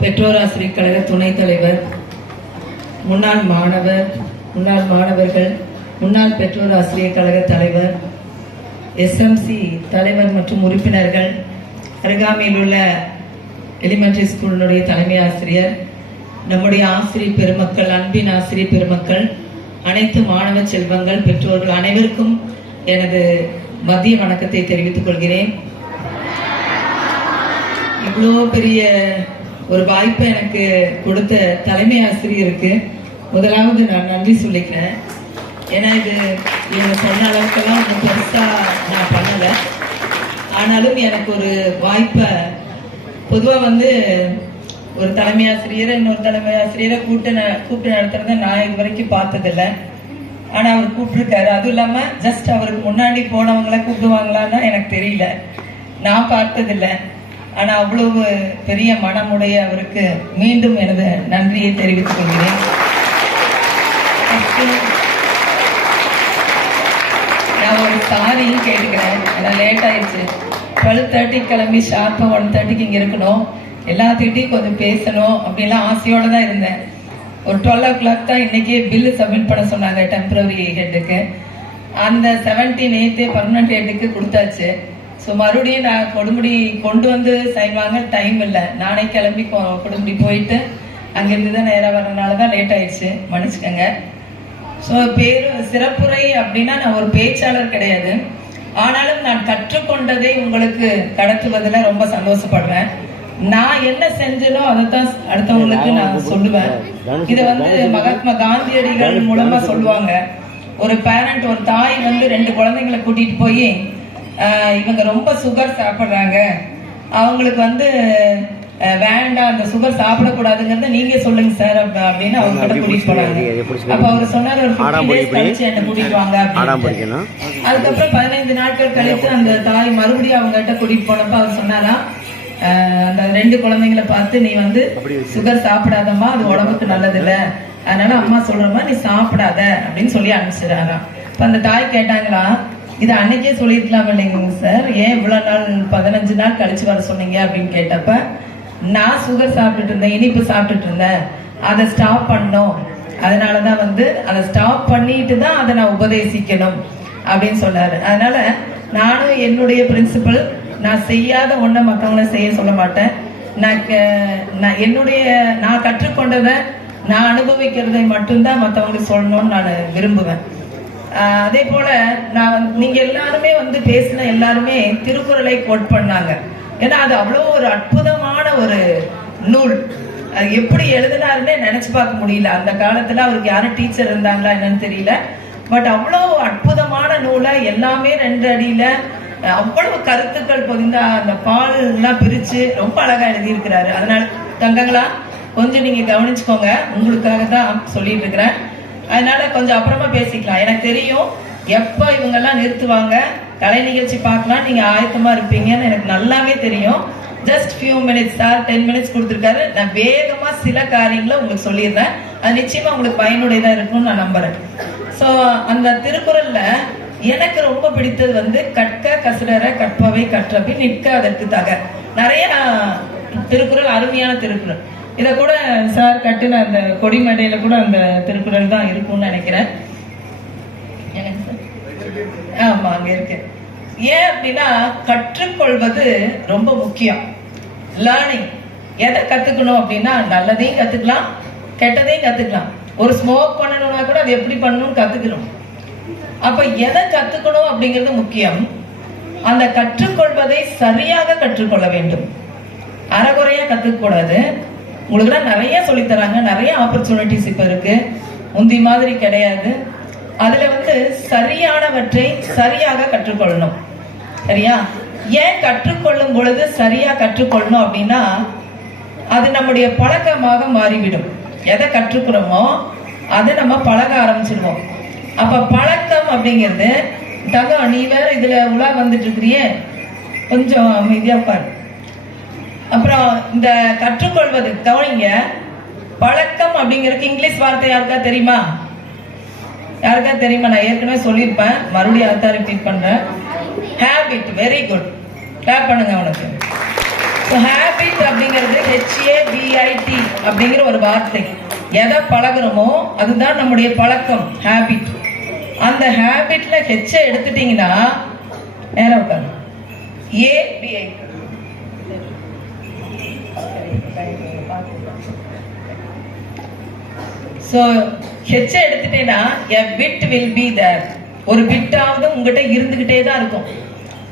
பெற்றோர் ஆசிரியர் கழக துணைத் தலைவர், முன்னாள் மாணவர்கள், முன்னாள் பெற்றோர் ஆசிரியர் கழக தலைவர், எஸ்எம்சி தலைவர் மற்றும் உறுப்பினர்கள், அருகாமையில் உள்ள எலிமெண்டரி ஸ்கூலினுடைய தலைமை ஆசிரியர், நம்முடைய ஆசிரியர் பெருமக்கள், அன்பின் ஆசிரியர் பெருமக்கள், அனைத்து மாணவ செல்வங்கள், பெற்றோர்கள் அனைவருக்கும் எனது மதிய வணக்கத்தை தெரிவித்துக் கொள்கிறேன். இவ்வளோ பெரிய ஒரு வாய்ப்பை எனக்கு கொடுத்த தலைமை ஆசிரியருக்கு முதலாவது நான் நன்றி சொல்லிக்கிறேன். ஏன்னா இது இவங்க சொன்ன அளவுக்கெல்லாம் ஒன்றும் பெருசாக நான் பண்ணலை. ஆனாலும் எனக்கு ஒரு வாய்ப்பை, பொதுவாக ஒரு தலைமை ஆசிரியரை இன்னொரு தலைமை ஆசிரியரை கூப்பிட்டு நடத்துறத நான் இது வரைக்கும் பார்த்ததில்லை. ஆனால் அவர் கூப்பிட்டுருக்காரு. அதுவும் இல்லாமல் ஜஸ்ட் அவருக்கு முன்னாடி போனவங்கள கூப்பிடுவாங்களான்னா எனக்கு தெரியல, நான் பார்த்ததில்லை. ஆனால் அவ்வளவு பெரிய மனமுடைய அவருக்கு மீண்டும் எனது நன்றியை தெரிவித்துக் கொள்கிறேன். நான் ஒரு சாரியும் கேட்டுக்கிறேன். ஆனால் லேட் ஆயிடுச்சு. 12:30 கிளம்பி ஷார்ப்பாக 1:30 இங்கே இருக்கணும், எல்லாத்துக்கிட்டையும் கொஞ்சம் பேசணும் அப்படின்லாம் ஆசையோடு தான் இருந்தேன். ஒரு 12 o'clock தான் இன்னைக்கே பில்லு சப்மிட் பண்ண சொன்னாங்க டெம்பரரி ஹெட்டுக்கு. அந்த 17/8 பர்மனன்ட் ஹெட்டுக்கு கொடுத்தாச்சு. ஸோ மறுபடியும் நான் கொடுமுடி கொண்டு வந்து சைன் வாங்க டைம் இல்லை. நானே கிளம்பி கொடுமுடி போயிட்டு அங்கேருந்து தான் நேராக வரனால தான் லேட் ஆயிடுச்சு, மன்னிச்சுக்கோங்க. ஸோ சிறப்புரை அப்படின்னா நான் ஒரு பேச்சாளர் கிடையாது. ஆனாலும் நான் கற்றுக்கொண்டதை உங்களுக்கு கடத்துவதில் ரொம்ப சந்தோஷப்படுறேன். நான் என்ன செஞ்சனோ அதைத்தான் அடுத்தவங்களுக்கு நான் சொல்லுவேன். இதை மகாத்மா காந்தியடிகள் மூலமா சொல்லுவாங்க. ஒரு பேரண்ட், ஒரு தாய் 2 குழந்தைங்களை கூட்டிட்டு போய் இவங்க ரொம்ப சுகர் சாப்பிட்றாங்க, அவங்களுக்கு வேண்டாம், அந்த சுகர் சாப்பிடக்கூடாதுங்கிறத நீங்க சொல்லுங்க சார் அப்படின்னு அவங்க கிட்ட கூட்டிட்டு போனாங்க. அப்ப அவர் சொன்னார், ஒரு 15 days கழிச்சு என்ன கூட்டிட்டு வாங்க அப்படின்னு. அதுக்கப்புறம் 15 நாட்கள் கழித்து அந்த தாய் மறுபடியும் அவங்க கிட்ட கூட்டிட்டு போனப்ப அவர் சொன்னாரா, அந்த 2 குழந்தைங்களை பார்த்து, நீ சுகர் சாப்பிடாதம்மா, அது உடம்புக்கு நல்லது இல்லை, அதனால அம்மா சொல்றமா நீ சாப்பிடாத அப்படின்னு சொல்லி அனுப்பிச்சிடாராம். இப்ப அந்த தாய் கேட்டாங்களா, இதை அன்னைக்கே சொல்லிருக்கலாம் இல்லைங்க சார், ஏன் இவ்வளவு நாள் 15 நாள் கழிச்சு வர சொன்னீங்க அப்படின்னு கேட்டப்ப, நான் சுகர் சாப்பிட்டுட்டு இருந்தேன், இனிப்பு சாப்பிட்டுட்டு இருந்தேன், அதை ஸ்டாப் பண்ணோம், அதனாலதான் அதை ஸ்டாப் பண்ணிட்டு தான் அதை நான் உபதேசிக்கணும் அப்படின்னு சொன்னாரு. அதனால நானும் என்னுடைய பிரின்சிபல், நான் செய்யாத ஒன்றை மற்றவங்களை செய்ய சொல்ல மாட்டேன். நான் கற்றுக்கொண்டதை, நான் அனுபவிக்கிறதை மட்டும்தான் மற்றவங்களுக்கு சொல்லணும்னு நான் விரும்புவேன். அதே போல நீங்க எல்லாருமே பேசின எல்லாருமே திருக்குறளை கோட் பண்ணாங்க. ஏன்னா அது அவ்வளோ ஒரு அற்புதமான ஒரு நூல். அது எப்படி எழுதினாருன்னே நினைச்சு பார்க்க முடியல. அந்த காலத்துல அவருக்கு யாரும் டீச்சர் இருந்தாங்களா என்னன்னு தெரியல. பட் அவ்வளோ அற்புதமான நூலை, எல்லாமே 2 அடியில அவ்வளவு கருத்துக்கள் பொதிந்த அந்த பால் எல்லாம் பிரிச்சு ரொம்ப அழகா எழுதியிருக்கிறாரு. அதனால தங்கங்களா கொஞ்சம் நீங்க கவனிச்சுக்கோங்க, உங்களுக்காக தான் சொல்லிட்டு இருக்கிறேன். அதனால கொஞ்சம் அப்புறமா பேசிக்கலாம். எனக்கு தெரியும் எப்ப இவங்க எல்லாம் நிறுத்துவாங்க, கலை நிகழ்ச்சி பார்க்கலாம், நீங்க ஆயத்தமா இருப்பீங்கன்னு எனக்கு நல்லாவே தெரியும். Just few minutes sir, 10 minutes கொடுத்துருக்காரு. நான் வேகமா சில காரியங்களை உங்களுக்கு சொல்லிடுறேன். அது நிச்சயமா உங்களுக்கு பயனுடையதா இருக்கும்னு நான் நம்புறேன். ஸோ அந்த திருக்குறள்ல எனக்கு ரொம்ப பிடித்தது கற்க கசடற கற்பவை கற்றபி நிற்க அதற்கு தக. நிறைய திருக்குறள், அருமையான திருக்குறள். இதை கூட சார் கட்டுன அந்த கொடிமேடையில கூட அந்த திருக்குறள் தான் இருக்கும்னு நினைக்கிறேன். ஆமா, அங்க இருக்கு. ஏன் அப்படின்னா கற்றுக்கொள்வது ரொம்ப முக்கியம். லேர்னிங். எதை கத்துக்கணும் அப்படின்னா, நல்லதையும் கத்துக்கலாம், கெட்டதையும் கத்துக்கலாம். ஒரு ஸ்மோக் பண்ணணும்னா கூட அது எப்படி பண்ணணும்னு கத்துக்கணும். அப்ப எதை கத்துக்கணும் அப்படிங்கிறது முக்கியம். அந்த கற்றுக்கொள்வதை சரியாக கற்றுக்கொள்ள வேண்டும். அறகுறையா கத்துக்க கூடாது. உங்களுக்கு நிறைய சொல்லித்தராங்க, நிறைய ஆப்பர்ச்சுனிட்டிஸ் இப்ப இருக்கு, முந்தி மாதிரி கிடையாது. அதுல சரியானவற்றை சரியாக கற்றுக்கொள்ளணும். சரியா? ஏன் கற்றுக்கொள்ளும் பொழுது சரியா கற்றுக்கொள்ளணும் அப்படின்னா, அது நம்முடைய பழக்கமாக மாறிவிடும். எதை கற்றுக்கிறோமோ அதை நம்ம பழக ஆரம்பிச்சிருவோம். அப்ப பழக்கம் அப்படிங்கிறது, தங்கம் நீ வேற இதுல உலா வந்துட்டு இருக்கிறியே, கொஞ்சம் அமைதியா பாரு. அப்புறம் இந்த கற்றுக்கொள்வது கவனிங்க, பழக்கம் அப்படிங்கிறதுக்கு இங்கிலீஷ் வார்த்தை யாருக்கா தெரியுமா? யாருக்கா தெரியுமா? நான் ஏற்கனவே சொல்லியிருப்பேன், மறுபடியும் அதான் ரிப்பீட் பண்றேன். ஹேபிட். வெரி குட், கிளாப் பண்ணுங்க அவனுக்கு. ஹேபிட் அப்படிங்கிறது HABIT HABIT அப்படிங்கிற ஒரு வார்த்தை. எதை பழகுறோமோ அதுதான் நம்முடைய பழக்கம், ஹேபிட். அந்த ஹேபிட்ல ஹெச்ச எடுத்துட்டீங்கன்னா நேரம் உட்காந்து ABI. ஸோ ஹெச்ச எடுத்துட்டேன்னா a bit will be there. ஒரு பிட்டாவது உங்ககிட்ட இருந்துகிட்டே தான் இருக்கும்.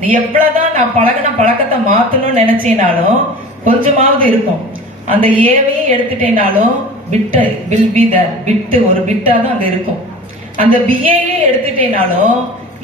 நீ எவ்வளவுதான் நான் பழகின பழக்கத்தை மாத்தணும்னு நினைச்சேனாலும் கொஞ்சமாவது இருக்கும். அந்த ஏவையும் எடுத்துட்டேனாலும் பிட் will be there. பிட்டு ஒரு பிட்டா தான் அங்க இருக்கும். அந்த பிஏயே எடுத்துட்டேனாலும்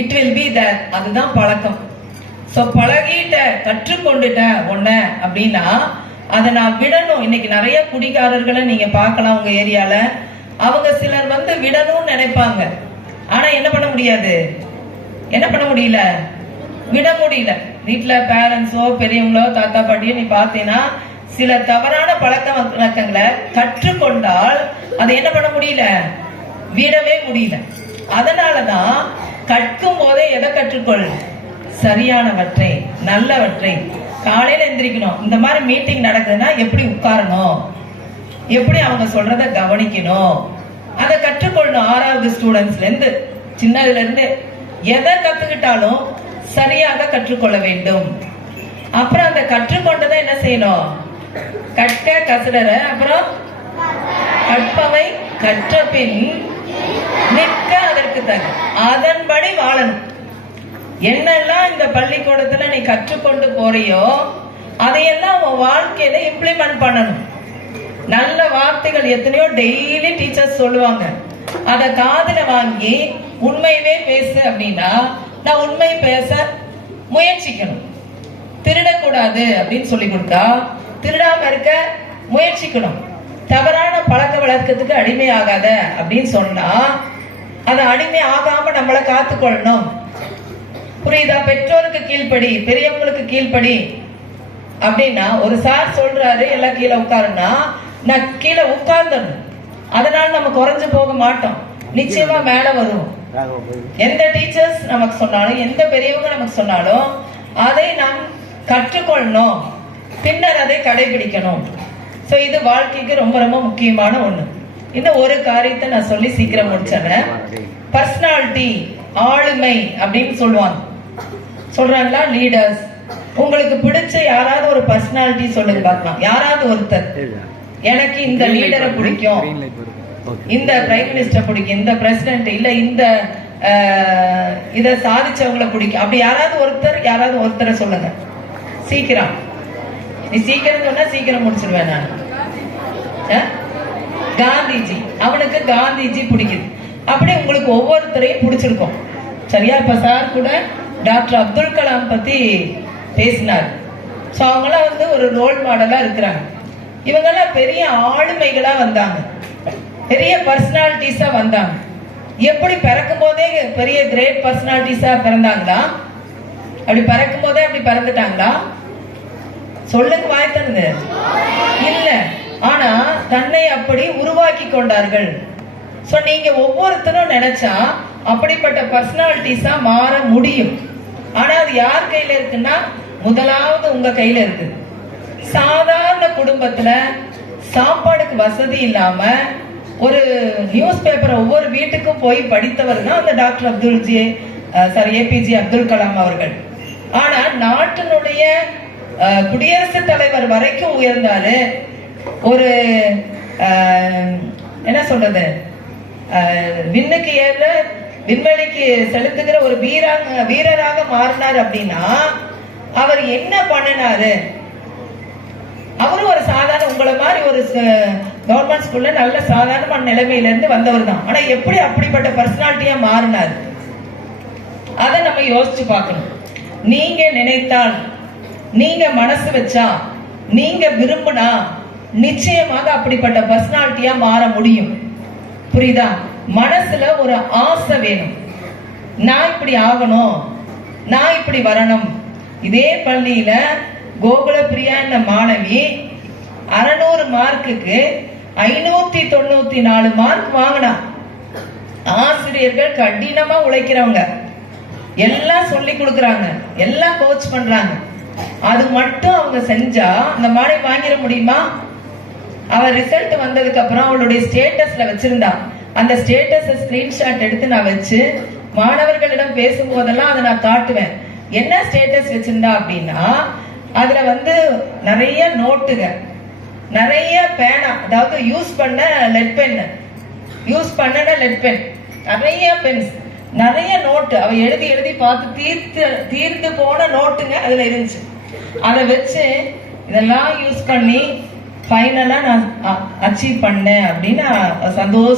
இட் will be there. அதுதான் பழக்கம். ஸோ பழகிட்ட கற்றுக்கொண்டுட்ட ஒன்ன அப்படின்னா அதை நான் விடணும். இன்னைக்கு நிறைய குடிகாரர்களை நீங்க பார்க்கலாம் உங்க ஏரியால. அவங்க சிலர் வந்து விடணும்னு நினைப்பாங்க, ஆனா என்ன பண்ண முடியாது, என்ன பண்ண முடியல, விட முடியல. வீட்டுல பேரண்ட்ஸோ பெரியவங்களோ தாத்தா பாட்டியோ நீ பார்த்தீங்கன்னா சில தவறான பழக்க வழக்கங்களை கற்றுக்கொண்டால் அதை என்ன பண்ண முடியல, விடவே முடியல. அதனாலதான் கற்கும் போதே எதை கற்றுக்கொள், சரியானவற்றை, நல்லவற்றை. காலையில எந்திரிக்கணும், இந்த மாதிரி மீட்டிங் நடக்குதுன்னா எப்படி உட்காரணும், எப்படி அவங்க சொல்றத கவனிக்கணும், அதை கற்றுக்கொள்ளணும். 6வது ஸ்டூடெண்ட்ஸ்ல இருந்து சின்னதுல இருந்து எதை கத்துக்கிட்டாலும் சரியாக கற்றுக்கொள்ள வேண்டும். அப்புறம் அந்த கற்றுக்கொண்டதை என்ன செய்யணும், கற்க கசடர, அப்புறம் கற்பவை கற்ற பின் நிற்க அதற்கு தக, அதன்படி வாழணும். என்னெல்லாம் இந்த பள்ளிக்கூடத்துல நீ கற்றுக்கொண்டு போறியோ அதையெல்லாம் உன் வாழ்க்கையில இம்ப்ளிமெண்ட் பண்ணணும். நல்ல வார்த்தைகள் எத்தனையோ டெய்லி டீச்சர்ஸ் சொல்லுவாங்க, அதை காதுல வாங்கி உண்மையவே பேசு அப்படின்னா நான் உண்மை பேச முயற்சிக்கணும். திருடக்கூடாது அப்படின்னு சொல்லி கொடுத்தா திருடாம இருக்க முயற்சிக்கணும். தவறான பழக்க வழக்கத்துக்கு அடிமை ஆகாத அப்படின்னு சொன்னா அதை அடிமை ஆகாம நம்மளை காத்துக்கொள்ளணும். புரியுதா? பெற்றோருக்கு கீழ்ப்படி, பெரியவங்களுக்கு கீழ்ப்படி அப்படின்னா ஒரு சார் சொல்றாரு எல்லாம் கீழே உட்காருன்னா நான் கீழே உட்கார்ந்துடணும். அதனால நம்ம குறைஞ்சு போக மாட்டோம், நிச்சயமா மேல வருவோம். எந்த டீச்சர்ஸ் நமக்கு சொன்னாலும் எந்த பெரியவங்க நமக்கு சொன்னாலும் அதை நாம் கற்றுக்கொள்ளணும், பின்னர் அதை கடைபிடிக்கணும். ஸோ இது வாழ்க்கைக்கு ரொம்ப ரொம்ப முக்கியமான ஒண்ணு. இன்னும் ஒரு காரியத்தை நான் சொல்லி சீக்கிரம் முடிச்சிடுறேன். பர்சனாலிட்டி, ஆளுமை அப்படின்னு சொல்லுவாங்க, சொல்றாங்களா லீடர்ஸ். உங்களுக்கு பிடிச்ச யாராவது ஒரு பர்சனாலிட்டி சொல்லுங்க பார்க்கலாம். யாராவது ஒருத்தர், எனக்கு இந்த லீடரை பிடிக்கும், இந்த பிரைம் மினிஸ்டர் பிடிக்கும், இந்த பிரசிடென்ட், இல்ல இந்த இத சாதிச்சவங்களை பிடிக்கும், அப்படி யாராவது ஒருத்தர், யாராவது ஒருத்தரை சொல்லுங்க சீக்கிரம். நீ சீக்கிரம் சொன்னா சீக்கிரம் முடிச்சிருவேன் நான். காந்திஜி, அவனுக்கு காந்திஜி பிடிக்குது. அப்படி உங்களுக்கு ஒவ்வொருத்தரையும் பிடிச்சிருக்கும். சரியா? இப்ப சார் கூட டாக்டர் அப்துல் கலாம் பத்தி பேசினார். ஸோ அவங்களாம் வந்து ஒரு ரோல் மாடலா இருக்கிறாங்க. இவங்கெல்லாம் பெரிய ஆளுமைகளா வந்தாங்க, பெரிய பர்சனாலிட்டிஸா வந்தாங்க. எப்படி பிறக்கும் போதே பெரிய கிரேட் பர்சனாலிட்டிஸா பிறந்தாங்களா? அப்படி பிறக்கும் போதே அப்படி பிறந்துட்டாங்களா? சொல்லுங்க, வாய்த்தது இல்ல. ஆனா தன்னை அப்படி உருவாக்கி கொண்டார்கள். சோ நீங்க ஒவ்வொருத்தரும் நினைச்சா அப்படிப்பட்ட பர்சனாலிட்டிஸா மாற முடியும். ஆனா அது யார் கையில இருக்குன்னா முதலாவது உங்க கையில இருக்கு. சாதாரண குடும்பத்துல சாப்பாடுக்கு வசதி இல்லாம ஒரு நியூஸ் பேப்பரை ஒவ்வொரு வீட்டுக்கும் போய் படித்தவர் தான் அந்த டாக்டர் APJ அப்துல் கலாம் அவர்கள். ஆனா நாட்டினுடைய குடியரசுத் தலைவர் வரைக்கும் உயர்ந்தாரு. ஒரு என்ன சொல்றது, விண்ணுக்கு ஏற விண்வெளிக்கு செலுத்துகிற ஒரு வீரராக மாறினார். அப்படின்னா அவர் என்ன பண்ணினாரு? அவரும் ஒரு சாதாரண உங்களை மாதிரி ஒரு கவர்மெண்ட் ஸ்கூல்ல நல்ல சாதாரணமான நிலைமையில இருந்து வந்தவர் தான். ஆனா எப்படி அப்படிப்பட்ட பர்சனாலிட்டியா மாறினார்? அதை நம்ம யோசிச்சு பார்க்கணும். நீங்க நினைத்தால், நீங்க மனசு வச்சா, நீங்க விரும்பினா நிச்சயமாக அப்படிப்பட்ட பர்சனாலிட்டியா மாற முடியும். புரியுதா? மனசுல ஒரு ஆசை வேணும், நான் இப்படி ஆகணும், நான் இப்படி வரணும். இதே பள்ளியில கோகுலப்பிரியா என்ற மாணவி 600 மார்க்குக்கு 594 மார்க் வாங்கினா. ஆசிரியர்கள் கடினமா உழைக்கிறவங்க, எல்லாம் சொல்லி கொடுக்கறாங்க, எல்லாம் கோச் பண்றாங்க. அது மட்டும் அவங்க செஞ்சா அந்த மாணவி வாங்கிட முடியுமா? அவ ரிசல்ட் வந்ததுக்கு அப்புறம் அவளுடைய ஸ்டேட்டஸ்ல வச்சிருந்தா. அந்த ஸ்டேட்டஸ் ஸ்கிரீன்ஷாட் எடுத்து நான் வச்சு மாணவர்களிடம் பேசும்போதெல்லாம் அதை நான் காட்டுவேன். என்ன ஸ்டேட்டஸ் வச்சிருந்தா அப்படின்னா, அதுல வந்து நிறைய நோட்டுங்க, நிறைய பேனா, அதாவது யூஸ் பண்ண லெட் பென், நிறைய பென்ஸ், நிறைய நோட்டு. அவ எழுதி எழுதி பார்த்து தீர்த்து போன நோட்டுங்க அதுல இருந்துச்சு. அதை வச்சு இதெல்லாம் யூஸ் பண்ணி ஃபைனலா நான் அச்சீவ் பண்ணேன் அப்படின்னு சந்தோஷம்.